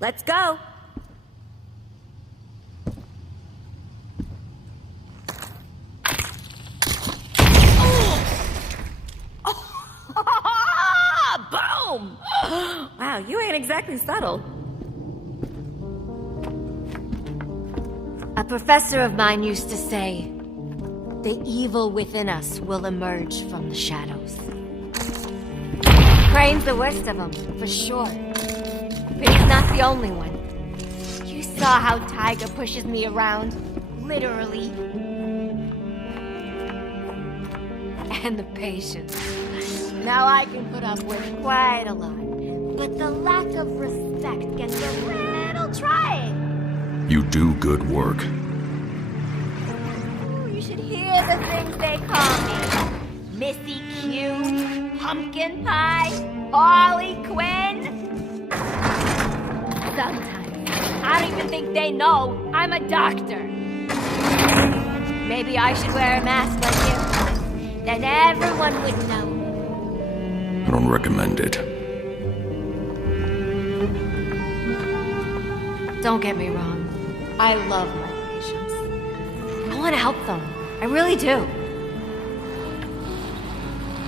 Let's go! Boom! Wow, you ain't exactly subtle. A professor of mine used to say, the evil within us will emerge from the shadows. Crane's the worst of them, for sure. But he's not the only one. You saw how Tiger pushes me around, literally. And the patience. Now I can put up with quite a lot. But the lack of respect gets a little trying. You do good work. Ooh, you should hear the things they call me. Missy Q, Pumpkin Pie, Harley Quinn. Sometimes, I don't even think they know I'm a doctor. Maybe I should wear a mask like you. Then everyone would know. I don't recommend it. Don't get me wrong. I love my patients. I want to help them. I really do.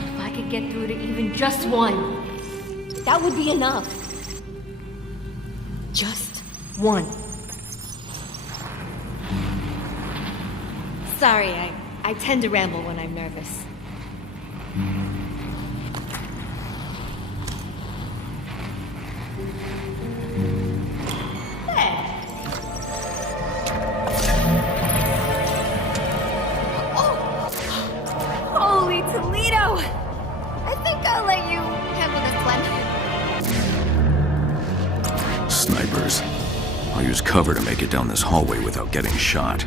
If I could get through to even just one, that would be enough. Just one. Sorry, I tend to ramble when I'm nervous. Holy Toledo! I think I'll let you handle this one. Snipers. I'll use cover to make it down this hallway without getting shot.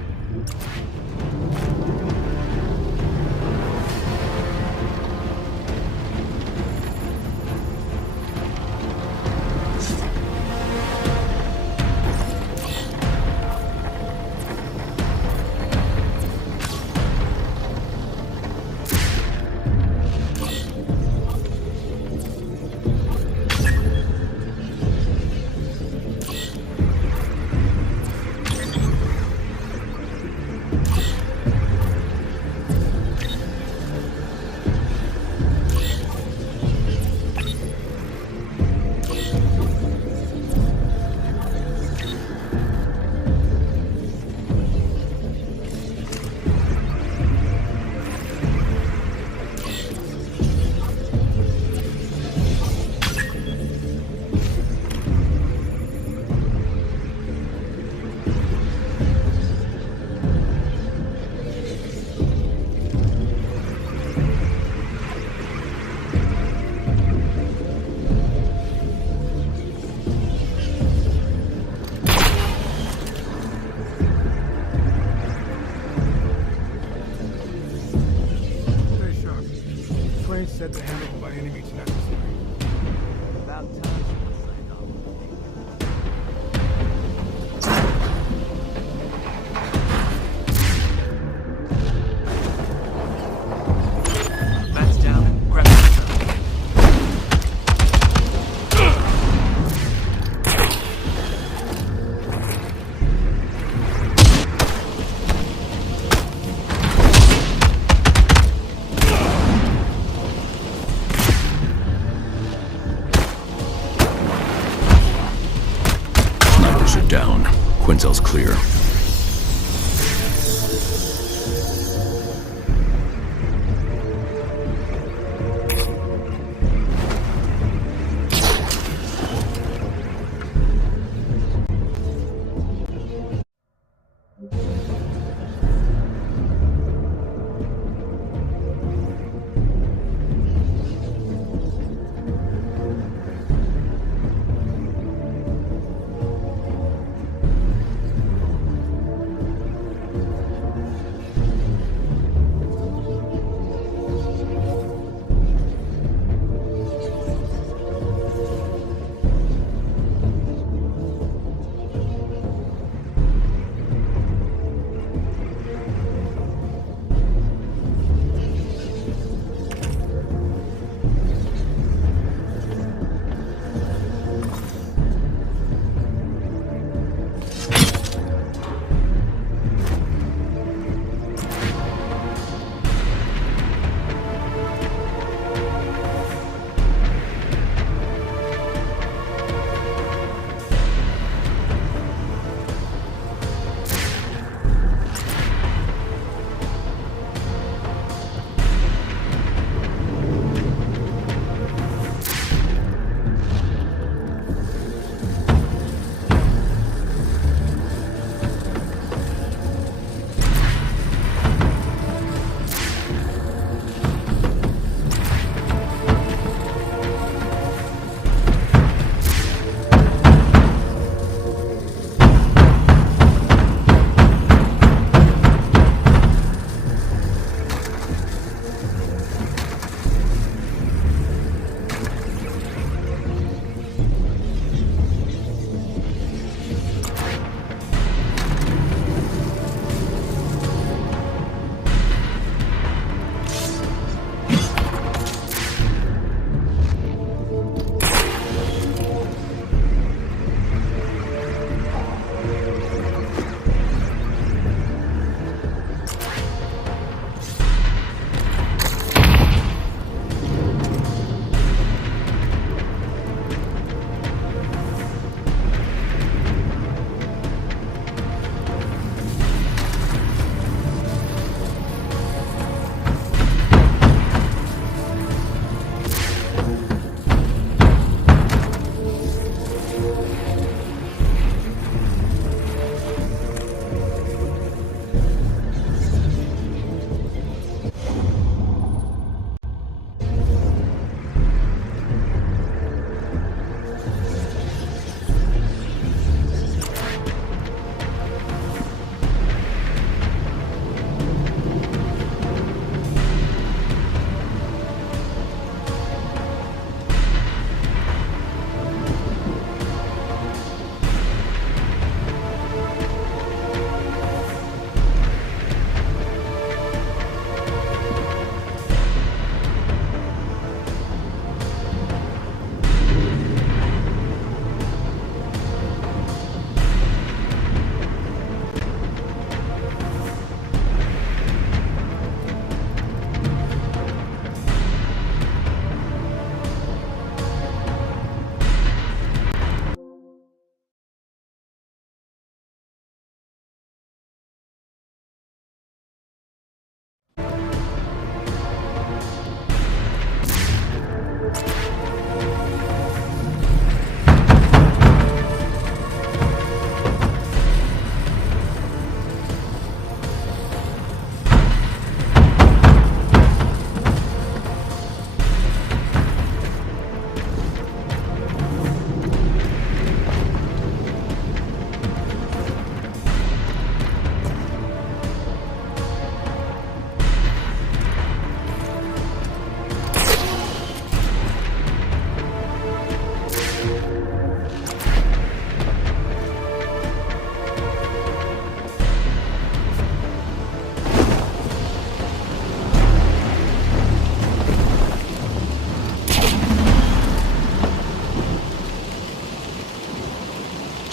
Said to handle by any means necessary. About time someone signed off. Bats down. Grab the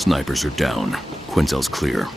Snipers are down. Quintel's clear.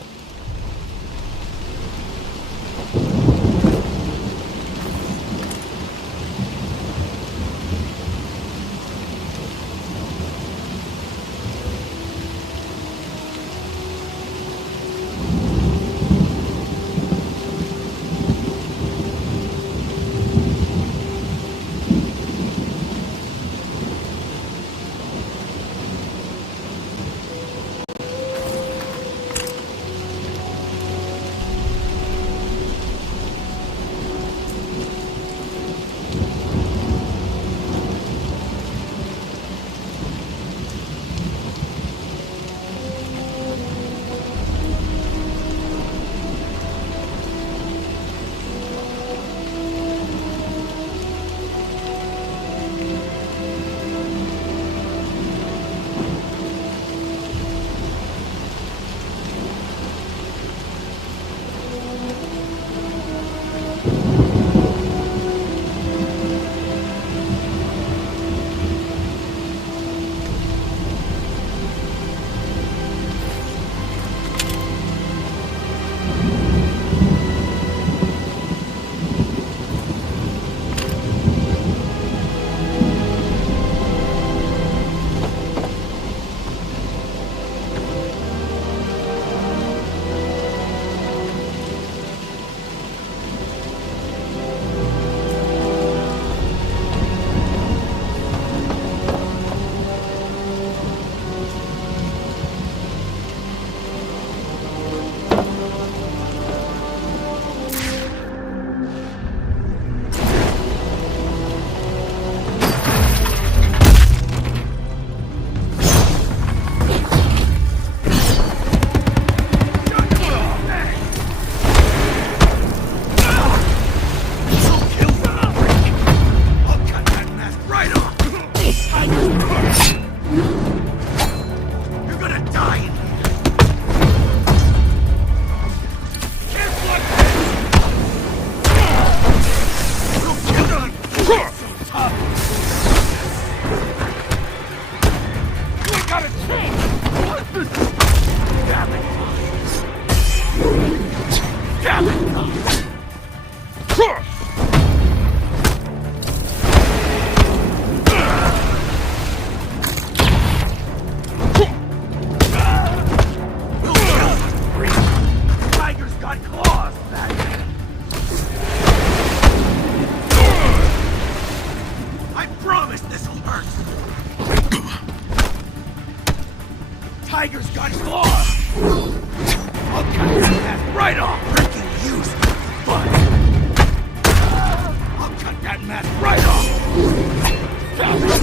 Tiger's got claws! I'll cut that mask right off! Freaking use butt! I'll cut that mask right off! Stop it!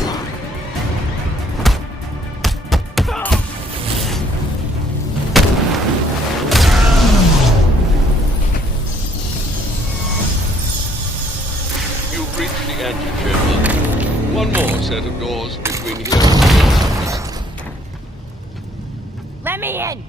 You've reached the antechamber. One more set of doors between here and the office. Let me in!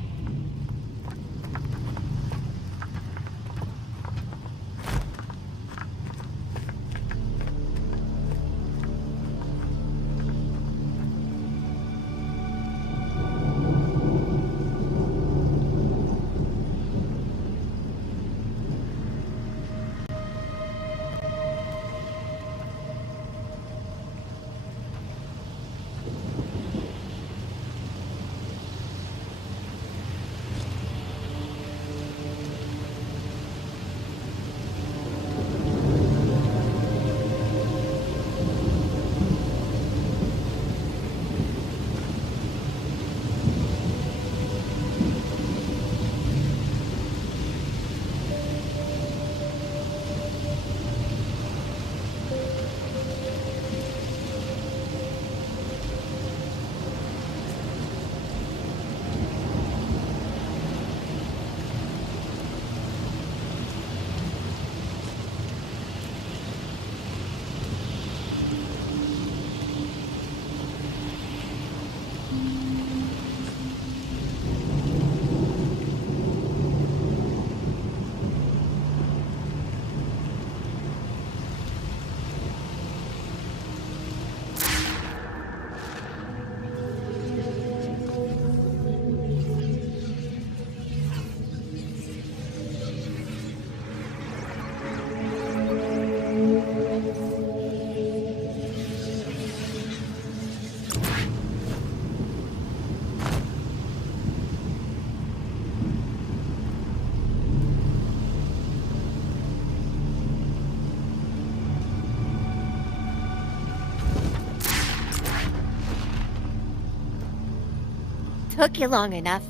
Took you long enough.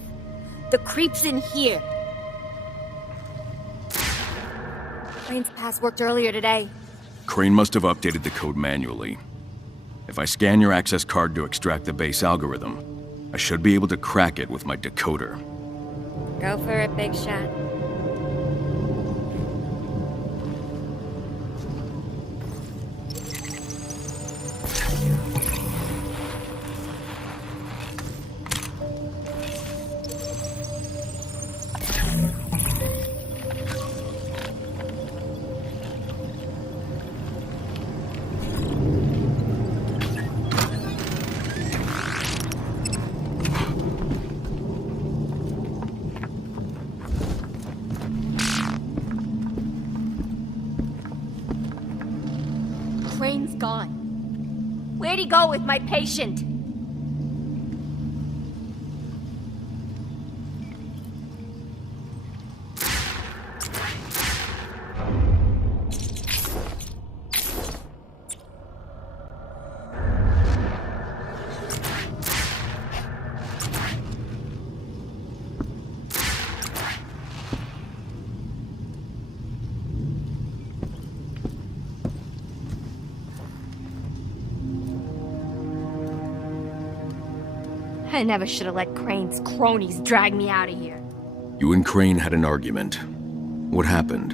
The creep's in here. Crane's pass worked earlier today. Crane must have updated the code manually. If I scan your access card to extract the base algorithm, I should be able to crack it with my decoder. Go for it, big shot. Crane's gone. Where'd he go with my patient? I never should have let Crane's cronies drag me out of here. You and Crane had an argument. What happened?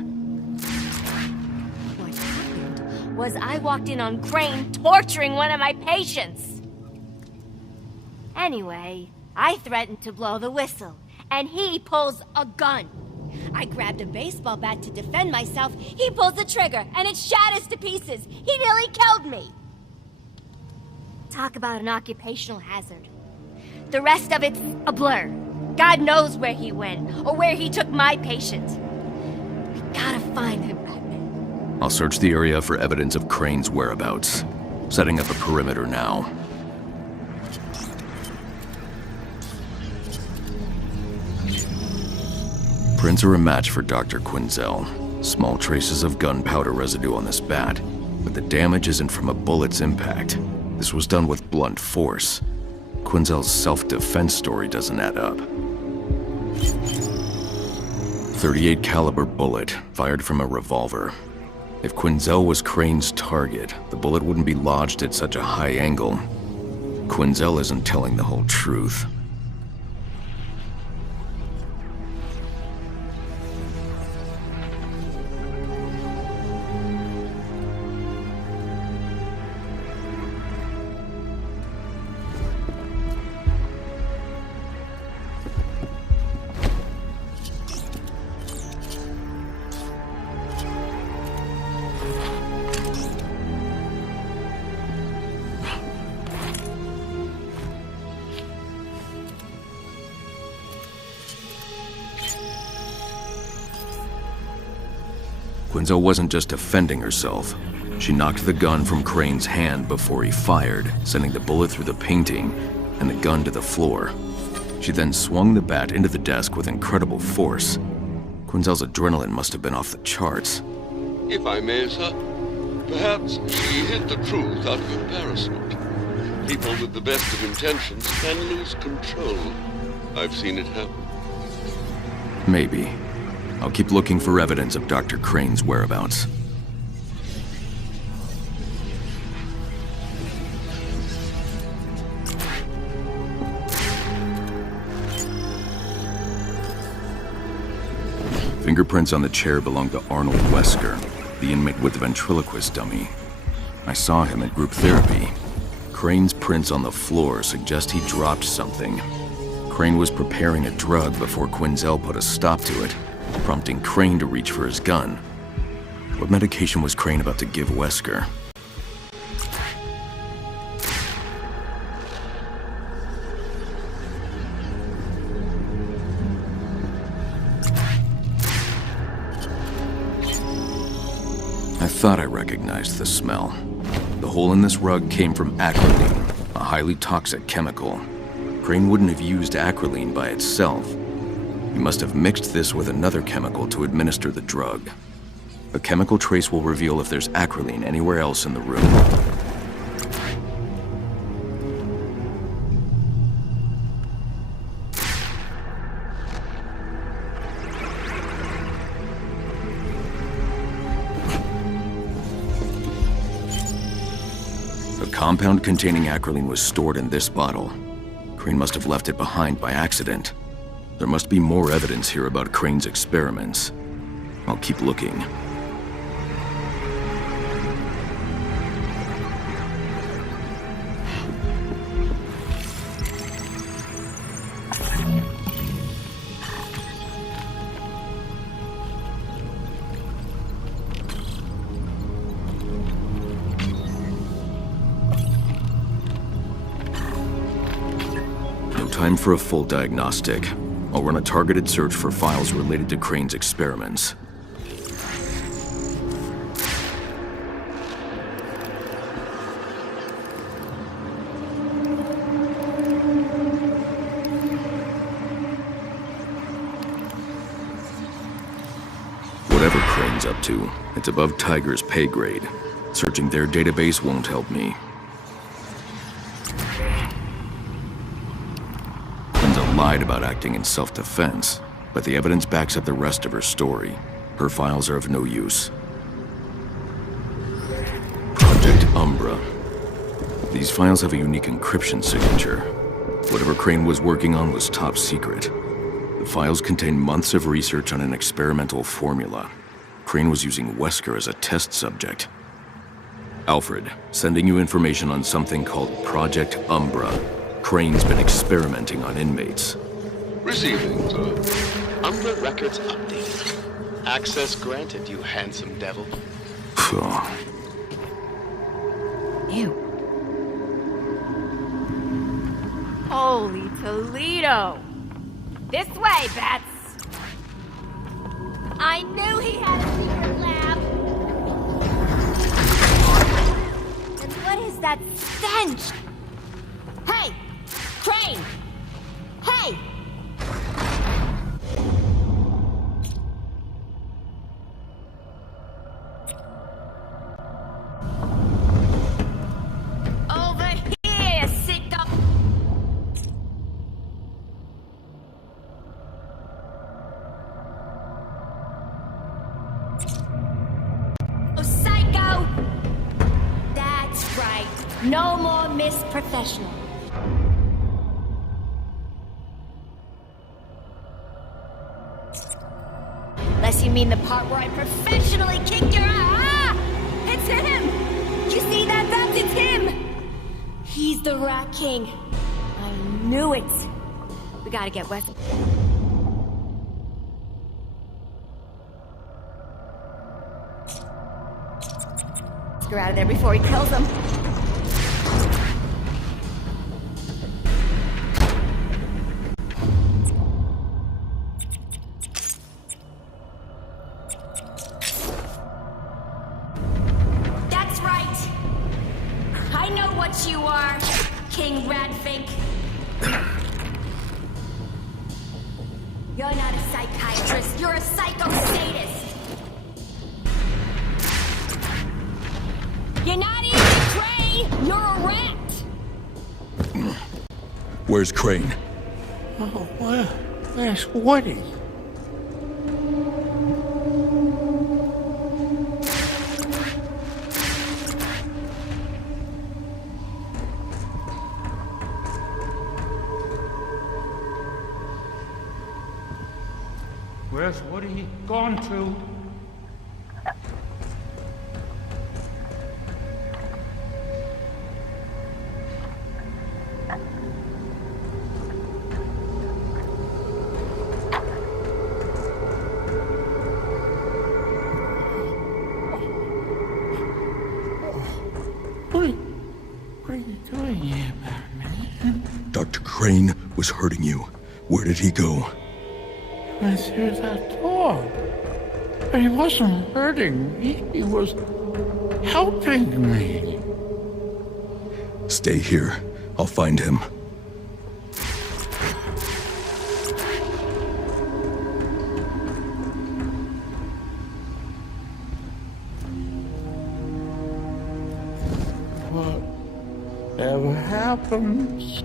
What happened was I walked in on Crane torturing one of my patients. Anyway, I threatened to blow the whistle, and he pulls a gun. I grabbed a baseball bat to defend myself. He pulls the trigger, and it shatters to pieces. He nearly killed me. Talk about an occupational hazard. The rest of it's a blur. God knows where he went, or where he took my patient. We gotta find him, Batman. I'll search the area for evidence of Crane's whereabouts. Setting up a perimeter now. Prints are a match for Dr. Quinzel. Small traces of gunpowder residue on this bat, but the damage isn't from a bullet's impact. This was done with blunt force. Quinzel's self-defense story doesn't add up. 38 caliber bullet, fired from a revolver. If Quinzel was Crane's target, the bullet wouldn't be lodged at such a high angle. Quinzel isn't telling the whole truth. Quinzel wasn't just defending herself. She knocked the gun from Crane's hand before he fired, sending the bullet through the painting and the gun to the floor. She then swung the bat into the desk with incredible force. Quinzel's adrenaline must have been off the charts. If I may, sir, perhaps she hid the truth out of embarrassment. People with the best of intentions can lose control. I've seen it happen. Maybe. I'll keep looking for evidence of Dr. Crane's whereabouts. Fingerprints on the chair belong to Arnold Wesker, the inmate with the ventriloquist dummy. I saw him at group therapy. Crane's prints on the floor suggest he dropped something. Crane was preparing a drug before Quinzel put a stop to it, prompting Crane to reach for his gun. What medication was Crane about to give Wesker? I thought I recognized the smell. The hole in this rug came from acrolein, a highly toxic chemical. Crane wouldn't have used acrolein by itself. He must have mixed this with another chemical to administer the drug. A chemical trace will reveal if there's acrolein anywhere else in the room. compound containing acrolein was stored in this bottle. Crane must have left it behind by accident. There must be more evidence here about Crane's experiments. I'll keep looking. Time for a full diagnostic. I'll run a targeted search for files related to Crane's experiments. Whatever Crane's up to, it's above Tiger's pay grade. Searching their database won't help me. Lied about acting in self-defense, but the evidence backs up the rest of her story. Her files are of no use. Project Umbra. These files have a unique encryption signature. Whatever Crane was working on was top secret. The files contain months of research on an experimental formula. Crane was using Wesker as a test subject. Alfred, sending you information on something called Project Umbra. Crane's been experimenting on inmates. Receiving, sir. Umbra records updated. Access granted, you handsome devil. Ew. Holy Toledo! This way, Bats! I knew he had a secret lab! And what is that stench? Hey! Crane! Hey! Over here, sicko! Oh, psycho! That's right. No more Miss Professional. Unless you mean the part where I professionally kicked your ass. Ah! It's him! You see that? It's him! He's the Rat King. I knew it. We gotta get Wes. Let's get out of there before he kills him. You are, King Radfink. You're not a psychiatrist, you're a psycho-sadist. You're not even Crane, you're a rat. Where's Crane? Oh, where's Woody? Where's Woody gone to? What are you doing here, Batman? Dr. Crane was hurting you. Where did he go? Went through that door. But he wasn't hurting me. He was helping me. Stay here. I'll find him. Whatever happens...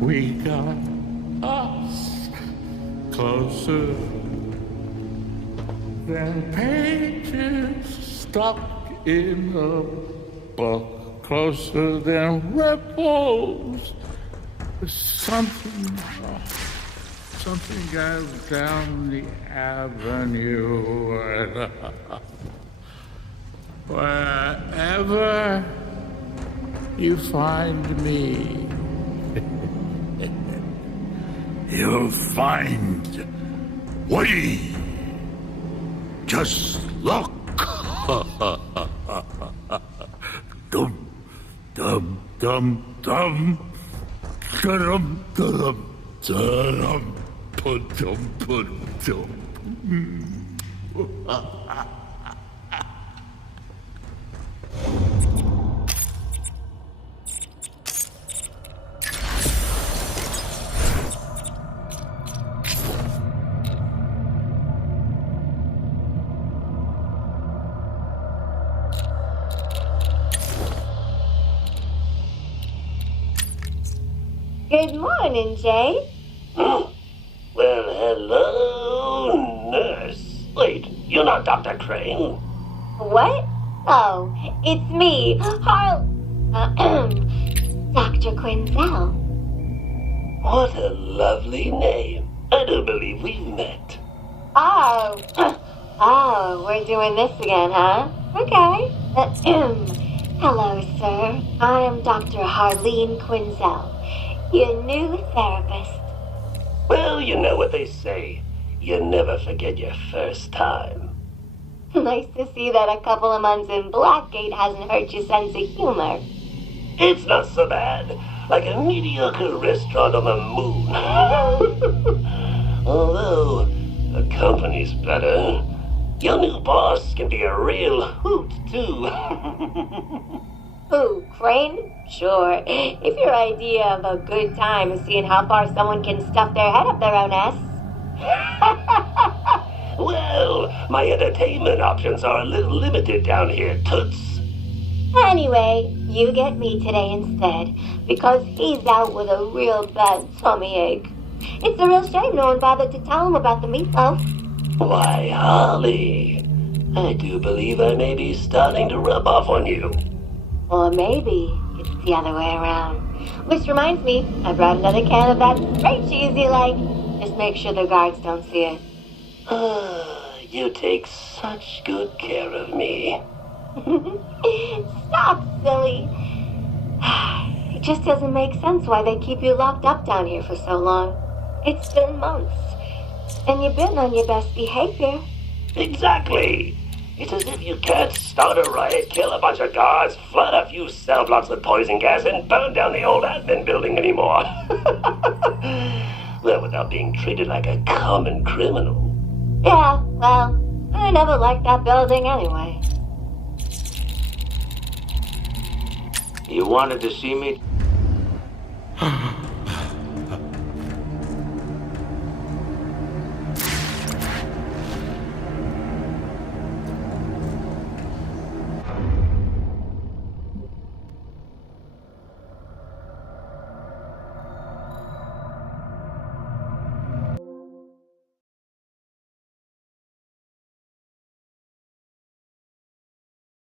we got us closer than pages stuck in a book, closer than ripples. Something goes down the avenue. Wherever you find me, you'll find Woody. Just look. Dum, dum, dum, dum. Dum, dum, dum, dum, dum. Good morning, Jay. Well, hello, nurse. Wait, you're not Dr. Crane. What? Oh, it's me, Dr. Quinzel. What a lovely name. I do believe we've met. Oh, we're doing this again, huh? Okay. Hello, sir. I am Dr. Harleen Quinzel, your new therapist. Well, you know what they say. You never forget your first time. Nice to see that a couple of months in Blackgate hasn't hurt your sense of humor. It's not so bad. Like a mediocre restaurant on the moon. Although, the company's better. Your new boss can be a real hoot, too. Who, Crane? Sure. If your idea of a good time is seeing how far someone can stuff their head up their own ass. Well, my entertainment options are a little limited down here, Toots. Anyway, you get me today instead, because he's out with a real bad tummy ache. It's a real shame no one bothered to tell him about the meatloaf. Why, Holly, I do believe I may be starting to rub off on you. Or maybe it's the other way around. Which reminds me, I brought another can of that spray cheese you like. Just make sure the guards don't see it. You take such good care of me. Stop, silly. It just doesn't make sense why they keep you locked up down here for so long. It's been months, and you've been on your best behavior. Exactly. It's as if you can't start a riot, kill a bunch of guards, flood a few cell blocks with poison gas, and burn down the old admin building anymore. Well, without being treated like a common criminal. Yeah, well, I never liked that building anyway. You wanted to see me?